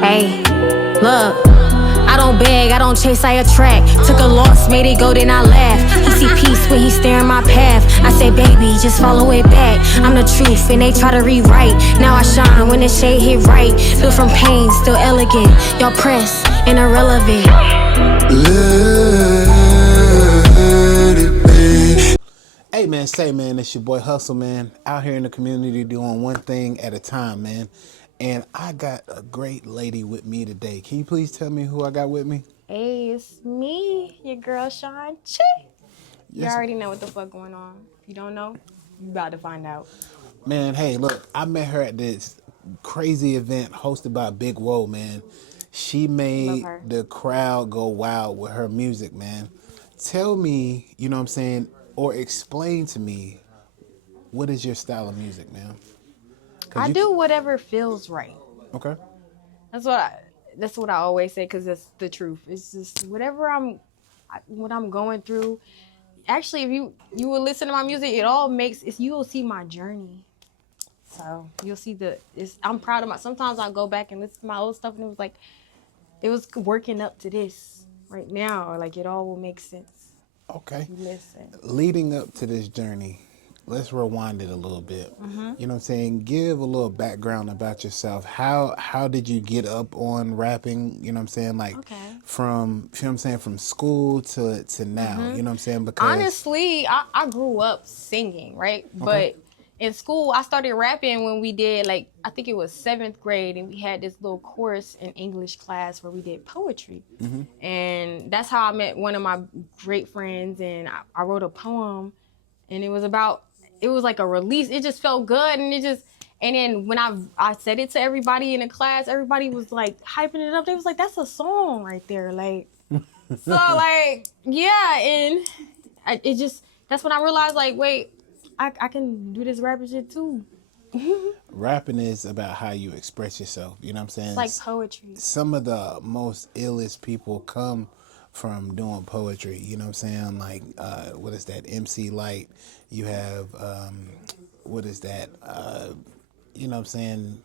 Hey, look. I don't beg, I don't chase, I attract. Took a loss, made it go, then I laugh. He see peace when he staring my path. I say, baby, just follow it back. I'm the truth, and they try to rewrite. Now I shine when the shade hit right. Built from pain, still elegant. Y'all press and irrelevant. Let it be. Hey man, say man, it's your boy Hustle, man. Out here in the community doing one thing at a time, man. And I got a great lady with me today. Can you please tell me who I got with me? Hey, it's me, your girl Sean Chi. You Yes. already know what the fuck going on. If you don't know, you about to find out. Man, hey, look, I met her at this crazy event hosted by Big Woe, man. She made her. the crowd go wild with her music, man. Tell me, you know what I'm saying, or explain to me, what is your style of music, man? I do whatever feels right. Okay. That's what I always say, because that's the truth. It's just what I'm going through. Actually, if you will listen to my music, it all makes it's you will see my journey. So you'll see I'm proud of sometimes I go back and listen to my old stuff and it was working up to this right now, or like it all will make sense. Okay. Listen. Leading up to this journey, let's rewind it a little bit. Mm-hmm. You know what I'm saying? Give a little background about yourself. How did you get up on rapping? You know what I'm saying? Like from, you know what I'm saying, from school to now. Mm-hmm. You know what I'm saying? Because honestly, I grew up singing, right? Okay. But in school, I started rapping when we did, like, I think it was 7th grade, and we had this little course in English class where we did poetry. Mm-hmm. And that's how I met one of my great friends, and I wrote a poem, and it was like a release. It just felt good, and then when I said it to everybody in the class, everybody was like hyping it up. They was like, that's a song right there. Like, so like, yeah. And that's when I realized, like, wait, I can do this rapping shit too. rapping is about how you express yourself. You know what I'm saying? It's like poetry. Some of the most illest people come from doing poetry. You know what I'm saying? Like, what is that? MC Light. You have, what is that? You know what I'm saying?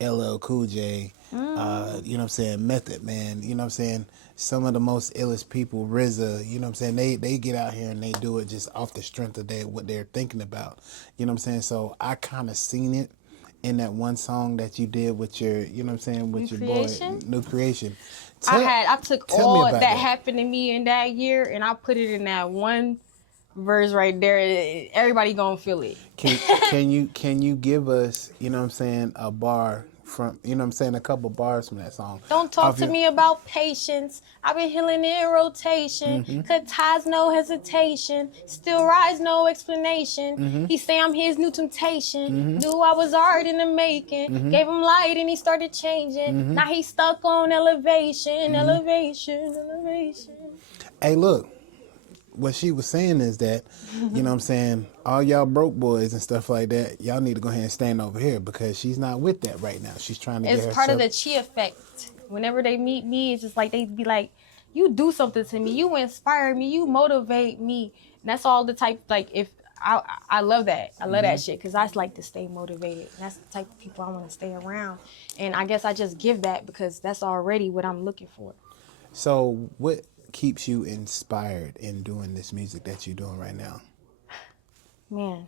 LL Cool J. You know what I'm saying? Method Man. You know what I'm saying? Some of the most illest people, RZA. You know what I'm saying? They get out here and they do it just off the strength of what they're thinking about. You know what I'm saying? So I kind of seen it in that one song that you did with your, you know what I'm saying, with your boy, New Creation. I took all that happened to me in that year, and I put it in that one verse right there. Everybody gonna feel it. Can you give us, you know what I'm saying, a bar from, you know what I'm saying, a couple bars from that song? Don't talk to me about patience. I've been healing in rotation. Cut ties, no hesitation. Still rise, no explanation. He say I'm his new temptation. Knew I was art in the making. Gave him light and he started changing. Now he's stuck on elevation. Hey, look. What she was saying is that, you know what I'm saying, all y'all broke boys and stuff like that, y'all need to go ahead and stand over here, because she's not with that right now. She's trying to get herself. It's part of the Chi effect. Whenever they meet me, it's just like they be like, you do something to me, you inspire me, you motivate me. And that's all the type, like, if I love that. I love that shit, because I like to stay motivated. And that's the type of people I want to stay around. And I guess I just give that because that's already what I'm looking for. So what keeps you inspired in doing this music that you're doing right now? Man,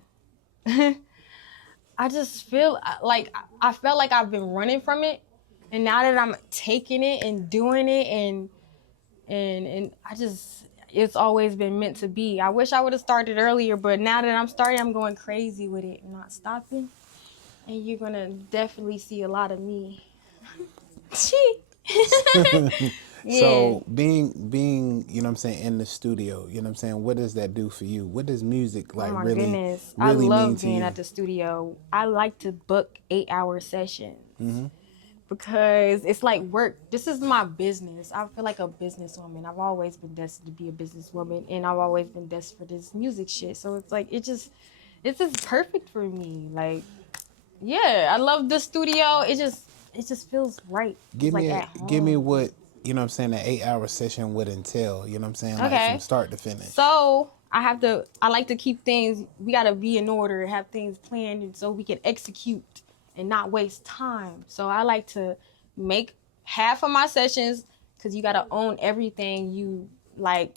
I just feel like I felt like I've been running from it, and now that I'm taking it and doing it, and I just, it's always been meant to be. I wish I would have started earlier, but now that I'm starting, I'm going crazy with it, not stopping, and you're gonna definitely see a lot of me. Yeah. So being, you know what I'm saying, in the studio, you know what I'm saying, what does that do for you? What does music like really mean to you? I love being at the studio. I like to book 8-hour sessions because it's like work. This is my business. I feel like a businesswoman. I've always been destined to be a businesswoman, and I've always been destined for this music shit. So it's like, it's just perfect for me. Like, yeah, I love the studio. It just feels right. Give me what, you know what I'm saying, an 8-hour session would entail, you know what I'm saying, like from start to finish. So I like to keep things, we got to be in order, have things planned, and so we can execute and not waste time. So I like to make half of my sessions, because you got to own everything you like.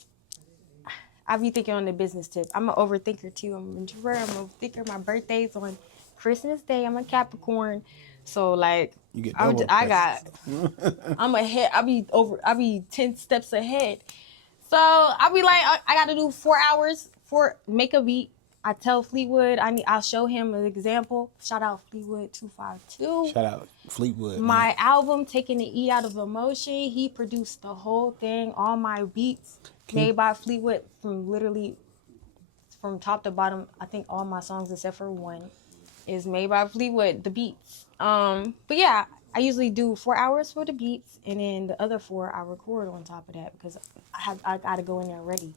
I be thinking on the business tip. I'm an overthinker too. I'm an introvert. I'm an overthinker. My birthday's on Christmas Day. I'm a Capricorn. So like, You get I'm, double I got, presents. I'm ahead. I be 10 steps ahead. So I'll be like, I got to do 4 hours for make a beat. I tell Fleetwood, I'll show him an example. Shout out Fleetwood 252. Shout out Fleetwood. My Man. album, Taking the E Out of Emotion, he produced the whole thing. All my beats made by Fleetwood from top to bottom. I think all my songs except for one is made by Fleetwood, the beats. But yeah, I usually do 4 hours for the beats, and then the other 4 I record on top of that because I gotta go in there ready.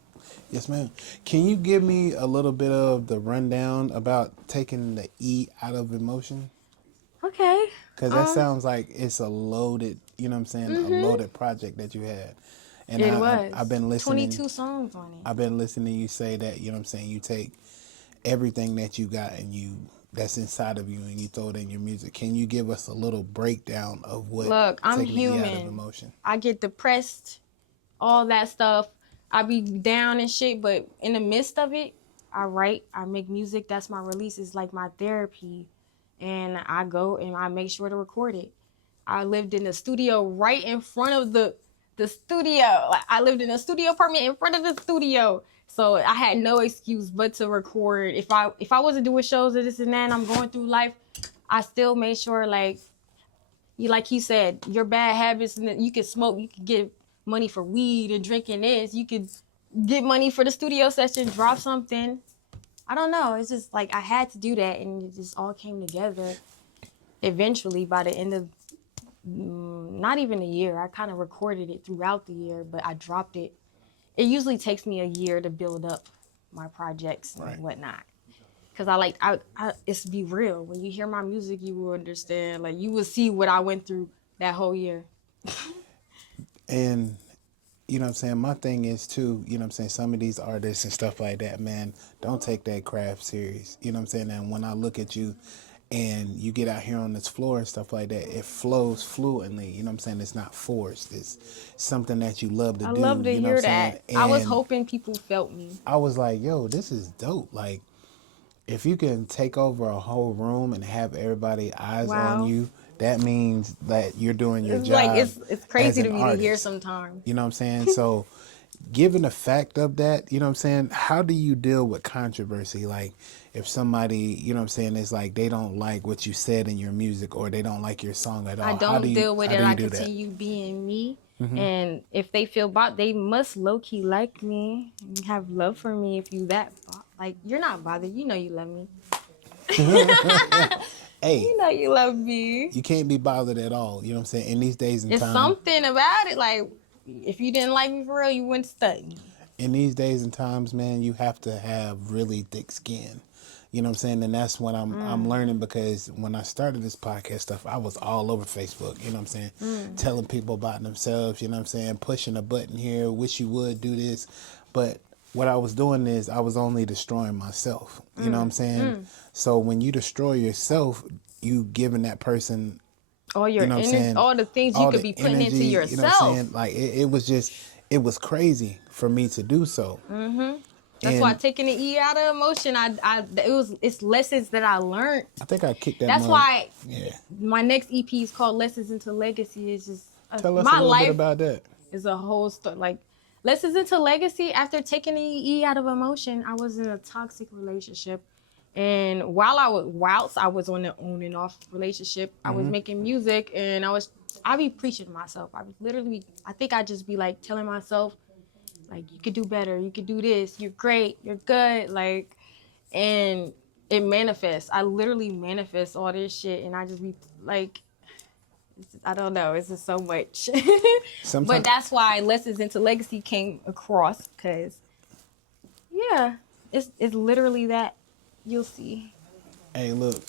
Yes, ma'am. Can you give me a little bit of the rundown about taking the E out of emotion? Okay. Because that sounds like it's a loaded, you know what I'm saying, a loaded project that you had. And It was. I've been listening. 22 songs on it. I've been listening to you say that, you know what I'm saying, you take everything that you got and that's inside of you and you throw it in your music. Can you give us a little breakdown of what Look, I'm taking the E out of human. emotion? I get depressed, all that stuff. I be down and shit, but in the midst of it, I write, I make music. That's my release. It's like my therapy. And I go and I make sure to record it. I lived in the studio right in front of the studio. Like, I lived in a studio apartment in front of the studio. So I had no excuse but to record. If I wasn't doing shows or this and that and I'm going through life, I still made sure, like you said, your bad habits, and you could smoke, you could get money for weed and drinking this. You could get money for the studio session, drop something. I don't know. It's just like I had to do that, and it just all came together. Eventually, by the end of not even a year, I kind of recorded it throughout the year, but I dropped it. It usually takes me a year to build up my projects and whatnot. Because it's be real. When you hear my music, you will understand. Like, you will see what I went through that whole year. And, you know what I'm saying, my thing is, too, you know what I'm saying, some of these artists and stuff like that, man, don't take that craft serious. You know what I'm saying? And when I look at you and you get out here on this floor and stuff like that, it flows fluently. You know what I'm saying? It's not forced. It's something that you love to do. I love to you know hear what I'm that. saying? I was And hoping people felt me. I was like, yo, this is dope. Like, if you can take over a whole room and have everybody eyes on you, that means that you're doing your It's job. like it's crazy as to an me to hear artist. sometimes. You know what I'm saying? So, given the fact of that, you know what I'm saying, how do you deal with controversy? Like, if somebody, you know what I'm saying, is like they don't like what you said in your music or they don't like your song at all. I don't deal with it. I continue being me. Mm-hmm. And if they feel they must low-key like me and have love for me. If you like, you're not bothered. You know you love me. Hey, You know you love me. you can't be bothered at all. You know what I'm saying? In these days and It's times. something about it. Like, if you didn't like me for real, you wouldn't study. In these days and times, man, you have to have really thick skin. You know what I'm saying? And that's what I'm learning, because when I started this podcast stuff, I was all over Facebook, you know what I'm saying? Telling people about themselves, you know what I'm saying? Pushing a button here, wish you would do this. But what I was doing is I was only destroying myself, you know what I'm saying? So when you destroy yourself, you giving that person All your you know what I'm energy, saying? all the things all you could the be putting energy, into yourself. You know what I'm saying? Like, it was crazy for me to do so. That's why taking the E out of emotion, it's lessons that I learned. I think I kicked that. That's why Yeah. my next EP is called Lessons into Legacy. It's just Tell us my a little life bit about that. is a whole story. Like, Lessons into Legacy. After taking the E out of emotion, I was in a toxic relationship, and whilst I was on the on and off relationship, I was making music, and I be preaching to myself. I think I just be like telling myself, like, you could do better, you could do this, you're great, you're good, like, and it manifests. I literally manifest all this shit, and I just be like, I don't know, it's just so much. But that's why Lessons into Legacy came across, because, yeah, it's literally that. You'll see. Hey, look,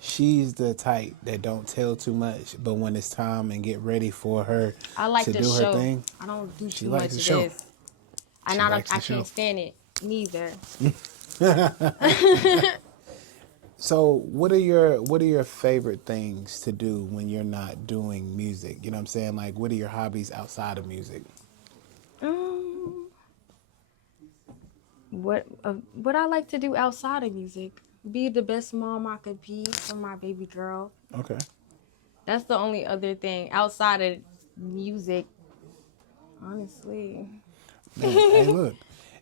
she's the type that don't tell too much, but when it's time and get ready for her I like to the do show. her thing, I don't do she too likes much the of show. this. I likes the can't show. stand it neither. So what are your favorite things to do when you're not doing music? You know what I'm saying? Like, what are your hobbies outside of music? Um, what I like to do outside of music, be the best mom I could be for my baby girl. Okay. That's the only other thing outside of music, honestly. Man, hey, look,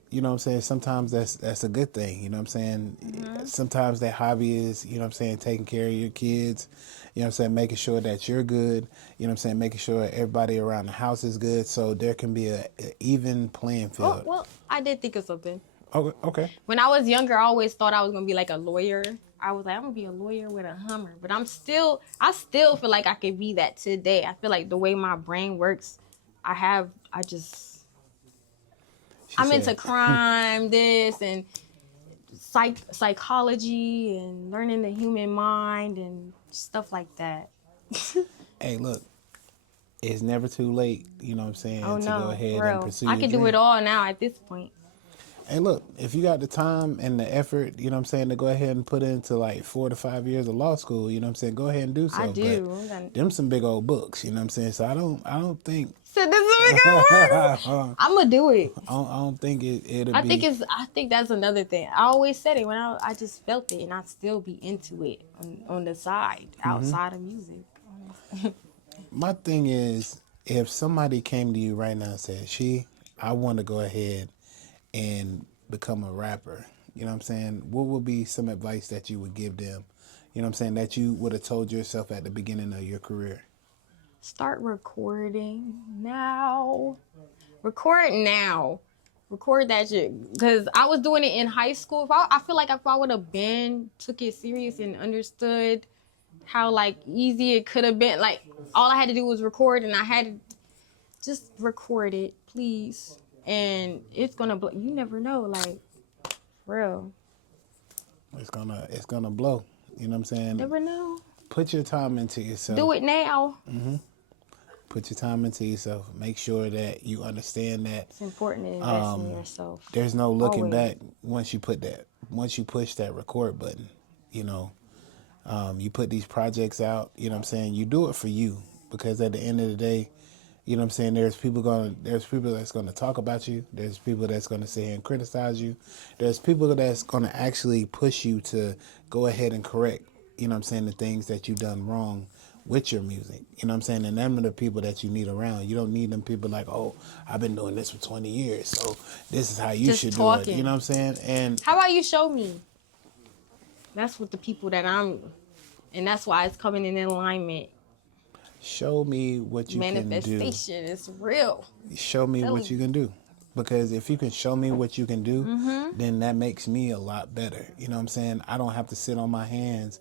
you know what I'm saying? Sometimes that's a good thing, you know what I'm saying? Hmm. Sometimes that hobby is, you know what I'm saying, taking care of your kids, you know what I'm saying, making sure that you're good, you know what I'm saying, making sure everybody around the house is good so there can be a even playing Oh, field. well, I did think of something. Okay, okay. When I was younger, I always thought I was gonna be like a lawyer. I was like, I'm gonna be a lawyer with a Hummer. But I still feel like I could be that today. I feel like the way my brain works, I just, She I'm into said, crime, this and psychology and learning the human mind and stuff like that. hey, look, it's never too late, you know what I'm Oh saying, to go no, ahead for and real. pursue I your can do it dream. all now at this point. Hey, look, if you got the time and the effort, you know what I'm saying, to go ahead and put into like 4 to 5 years of law school, you know what I'm saying, go ahead and do I so. But do. I'm gonna, them some big old books, you know what I'm saying. So I don't think so this is a good word. I I'm gonna do it. don't think it'll be. I think that's another thing. I always said it when I just felt it, and I still be into it on the side, outside of music. My thing is, if somebody came to you right now and said, "She, I want to go ahead and become a rapper," you know what I'm saying? What would be some advice that you would give them? You know what I'm saying, that you would have told yourself at the beginning of your career. Start recording now. Record now. Record that shit. Because I was doing it in high school. I feel like if I would have been, took it serious and understood how like easy it could have been, like all I had to do was record and I had to just record it, please. And it's gonna, you never know, like, real. It's gonna blow. You know what I'm saying? Never know. Put your time into yourself. Do it now. Put your time into yourself. Make sure that you understand that It's important to invest in yourself. there's no looking Always. back once you push that record button. You know, you put these projects out. You know what I'm saying? You do it for you, because at the end of the day, you know what I'm saying, there's people that's gonna talk about you. There's people that's gonna sit here and criticize you. There's people that's gonna actually push you to go ahead and correct, you know what I'm saying, the things that you done wrong with your music. You know what I'm saying? And them are the people that you need around. You don't need them people like, oh, I've been doing this for 20 years, so this is how you Just should do it. You talking. know what I'm saying? And How about you show me? That's what the people and that's why it's coming in alignment. show me what you can do. Manifestation is real. Show me Telling what you you. can do. Because if you can show me what you can do, Mm-hmm. then that makes me a lot better. You know what I'm saying? I don't have to sit on my hands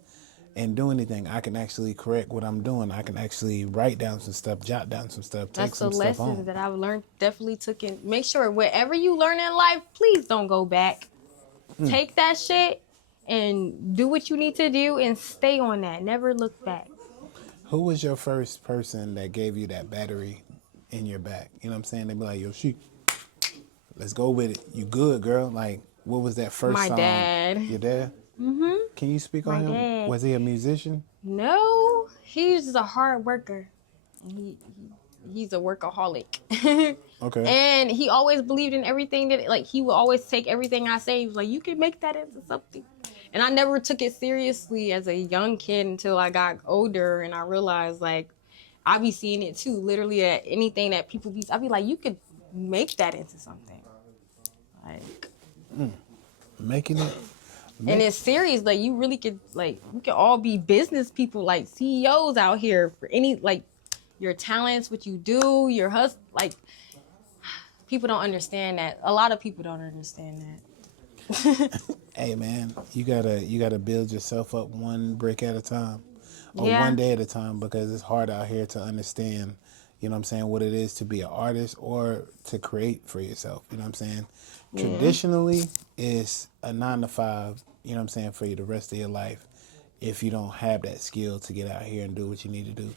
and do anything. I can actually correct what I'm doing. I can actually write down some stuff, jot down some stuff, take That's the some stuff lessons home. that I've learned. Definitely took in. Make sure wherever you learn in life, please don't go back. Take that shit and do what you need to do and stay on that. Never look back. Who was your first person that gave you that battery in your back? You know what I'm saying? They be like, yo, she, let's go with it. You good, girl. Like, what was that first My song? dad. Your dad? Mm-hmm. Can you speak My on him? dad. Was he a musician? No, he's just a hard worker. And he's a workaholic. Okay. And he always believed in everything that, like, he would always take everything I say. He was like, you can make that into something. And I never took it seriously as a young kid until I got older and I realized, like, I be seeing it too. Literally at anything that people be, I be like, you could make that into something. Like, Making it. and it's serious. Like, you really could, like, we could all be business people, like CEOs out here for any, like, your talents, what you do, your hustle. Like, people don't understand that. A lot of people don't understand that. Hey man, you gotta build yourself up one brick at a time, or Yeah. one day at a time, because it's hard out here to understand, you know what I'm saying, what it is to be an artist or to create for yourself. You know what I'm saying? Yeah. Traditionally, it's a 9 to 5. You know what I'm saying, for you the rest of your life, if you don't have that skill to get out here and do what you need to do.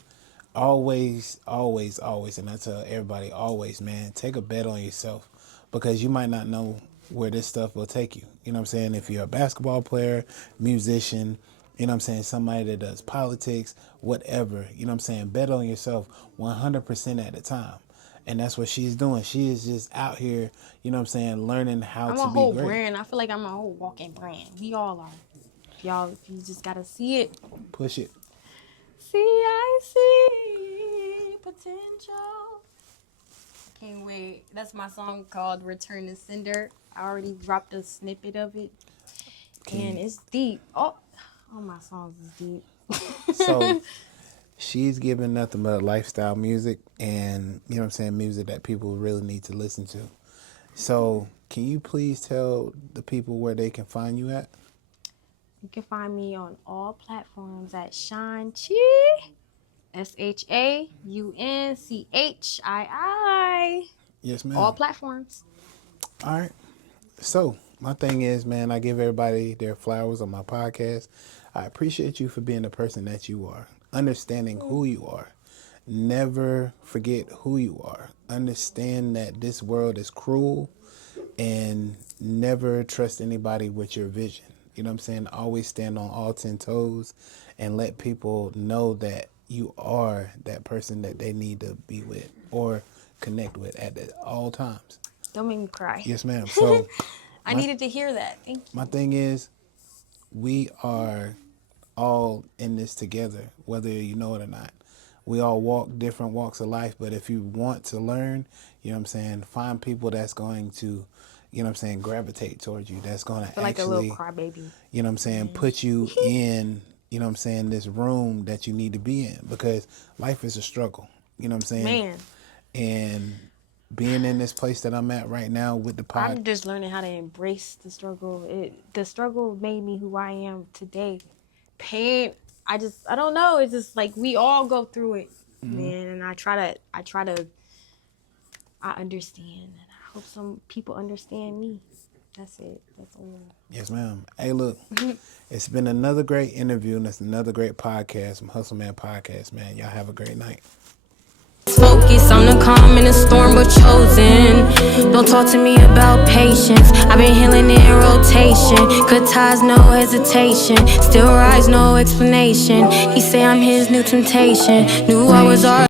Always, always, always, and I tell everybody, always, man, take a bet on yourself, because you might not know where this stuff will take you. You know what I'm saying? If you're a basketball player, musician, you know what I'm saying, somebody that does politics, whatever, you know what I'm saying, bet on yourself 100% at a time. And that's what she's doing. She is just out here, you know what I'm saying, learning how I'm to a be whole great. brand. I feel like I'm a whole walking brand. We all are. If you just gotta see it. Push it. See, I see potential. Can't wait. That's my song called Return to Sender. I already dropped a snippet of it. And it's deep. Oh, all my songs is deep. So she's giving nothing but lifestyle music and, you know what I'm saying, music that people really need to listen to. So can you please tell the people where they can find you at? You can find me on all platforms at Shanchi. SHAUNCHII. Yes, ma'am. All platforms. All right. So my thing is, man, I give everybody their flowers on my podcast. I appreciate you for being the person that you are, understanding who you are. Never forget who you are. Understand that this world is cruel, and never trust anybody with your vision. You know what I'm saying? Always stand on all 10 toes and let people know that you are that person that they need to be with or connect with at all times. Don't make me cry. Yes, ma'am. So I needed to hear that. Thank you. my thing is, we are all in this together, whether you know it or not. We all walk different walks of life, but if you want to learn, you know what I'm saying, find people that's going to, you know what I'm saying, gravitate towards you. That's going to I feel like a actually, little crybaby. you know what I'm saying, put you in, you know what I'm saying, this room that you need to be in, because life is a struggle. You know what I'm saying? Man, And being in this place that I'm at right now with the I'm pod, just learning how to embrace the struggle. The struggle made me who I am today. Pain, I don't know. It's just like we all go through it, man. And I understand. And I hope some people understand me. That's it. That's all. yes, ma'am. Hey, look, it's been another great interview, and it's another great podcast from Hustle Man Podcast, man. Y'all have a great night. Focus, I'm the calm in the storm but chosen. Don't talk to me about patience. I've been healing in rotation. Good ties, no hesitation. Still rise, no explanation. He say I'm his new temptation. Knew I was already